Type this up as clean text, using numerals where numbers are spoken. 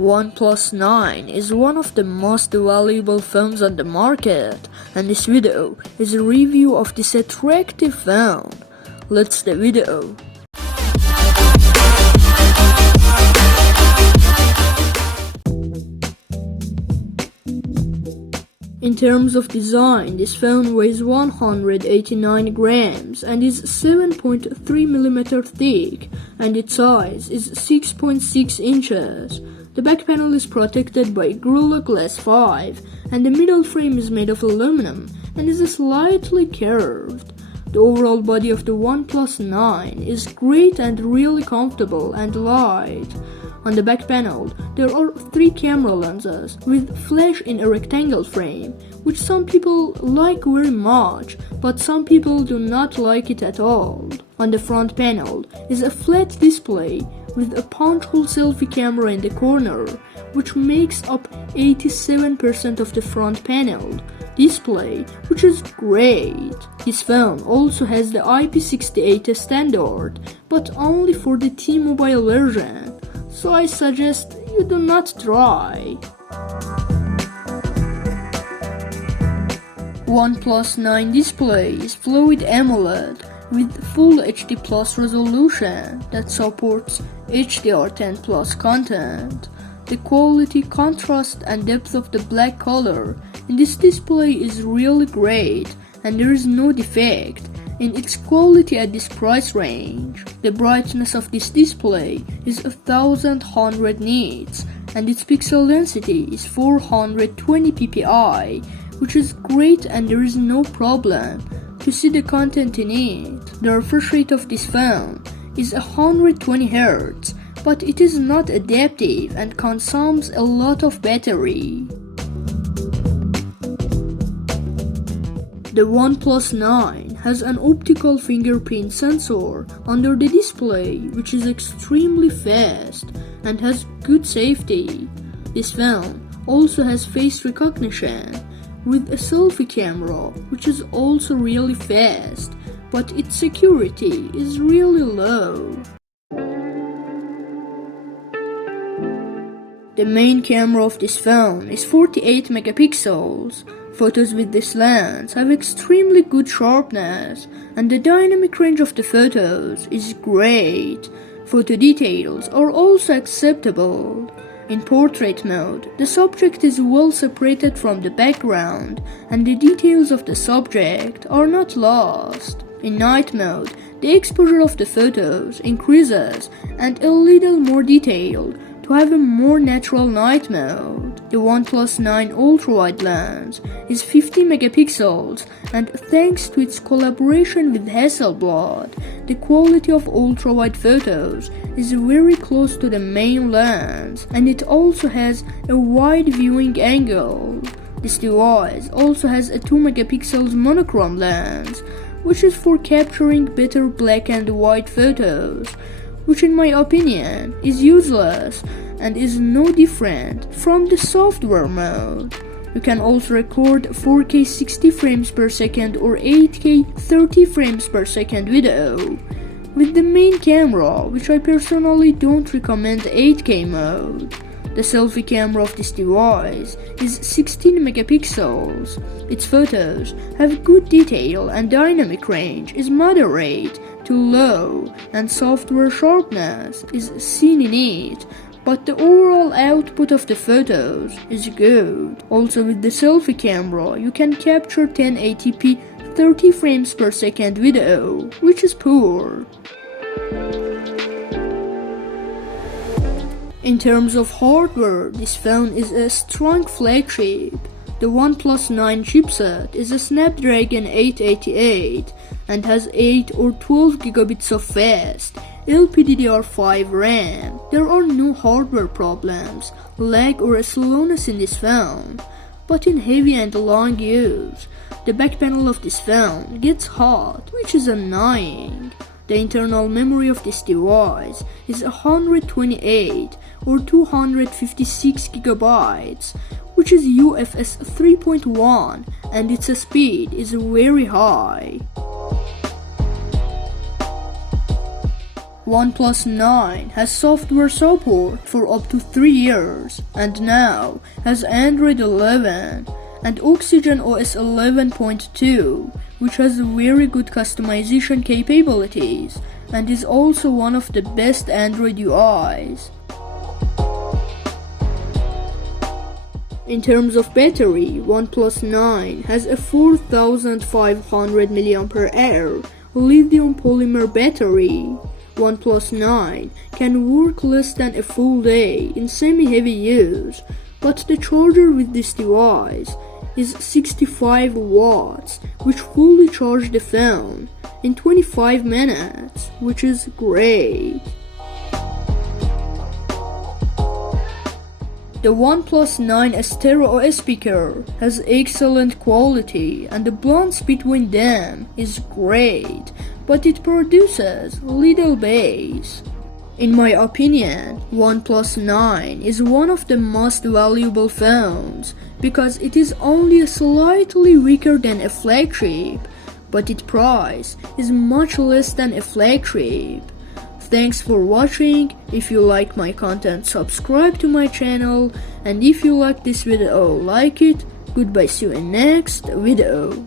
OnePlus 9 is one of the most valuable phones on the market, and this video is a review of this attractive phone. Let's the video. In terms of design, this phone weighs 189 grams and is 7.3 mm thick, and its size is 6.6 inches. The back panel is protected by Gorilla Glass 5, and the middle frame is made of aluminum and is slightly curved. The overall body of the OnePlus 9 is great and really comfortable and light. On the back panel, there are 3 camera lenses with flash in a rectangle frame, which some people like very much, but some people do not like it at all. On the front panel is a flat display with a punch-hole selfie camera in the corner, which makes up 87% of the front panel display, which is great. This phone also has the IP68 standard, but only for the T-Mobile version, so I suggest you do not try. OnePlus 9 display is Fluid AMOLED with Full HD Plus resolution that supports HDR10 Plus content. The quality, contrast and depth of the black color in this display is really great, and there is no defect in its quality at this price range. The brightness of this display is 1100 nits, and its pixel density is 420 ppi, which is great, and there is no problem to see the content in it. The refresh rate of this phone is 120 Hz, but it is not adaptive and consumes a lot of battery. The OnePlus 9 has an optical fingerprint sensor under the display, which is extremely fast and has good safety. This phone also has face recognition with a selfie camera, which is also really fast, but its security is really low. The main camera of this phone is 48 megapixels. Photos with this lens have extremely good sharpness, and the dynamic range of the photos is great. Photo details are also acceptable. In portrait mode, the subject is well separated from the background, and the details of the subject are not lost. In night mode, the exposure of the photos increases and a little more detailed to have a more natural night mode. The OnePlus 9 ultra-wide lens is 50 megapixels, and thanks to its collaboration with Hasselblad, the quality of ultra-wide photos is very close to the main lens, and it also has a wide viewing angle. This device also has a 2 megapixels monochrome lens, which is for capturing better black and white photos, which in my opinion is useless and is no different from the software mode. You can also record 4K 60 frames per second or 8K 30 frames per second video with the main camera, which I personally don't recommend 8K mode. The selfie camera of this device is 16 megapixels. Its photos have good detail, and dynamic range is moderate to low, and software sharpness is seen in it, but the overall output of the photos is good. Also with the selfie camera, you can capture 1080p 30 frames per second video, which is poor. In terms of hardware, this phone is a strong flagship. The OnePlus 9 chipset is a Snapdragon 888 and has 8 or 12 gigabits of fast LPDDR5 RAM. There are no hardware problems, lag or slowness in this phone, but in heavy and long use, the back panel of this phone gets hot, which is annoying. The internal memory of this device is 128 or 256 gigabytes, which is UFS 3.1, and its speed is very high. OnePlus 9 has software support for up to 3 years and now has Android 11 and Oxygen OS 11.2, which has very good customization capabilities and is also one of the best Android UIs. In terms of battery, OnePlus 9 has a 4500 mAh lithium polymer battery. OnePlus 9 can work less than a full day in semi-heavy use, but the charger with this device is 65 watts, which fully charges the phone in 25 minutes, which is great. The OnePlus 9 stereo speaker has excellent quality and the balance between them is great, but it produces little bass. In my opinion, OnePlus 9 is one of the most valuable phones because it is only slightly weaker than a flagship, but its price is much less than a flagship. Thanks for watching. If you like my content, subscribe to my channel, and if you like this video, like it. Goodbye, see you in next video.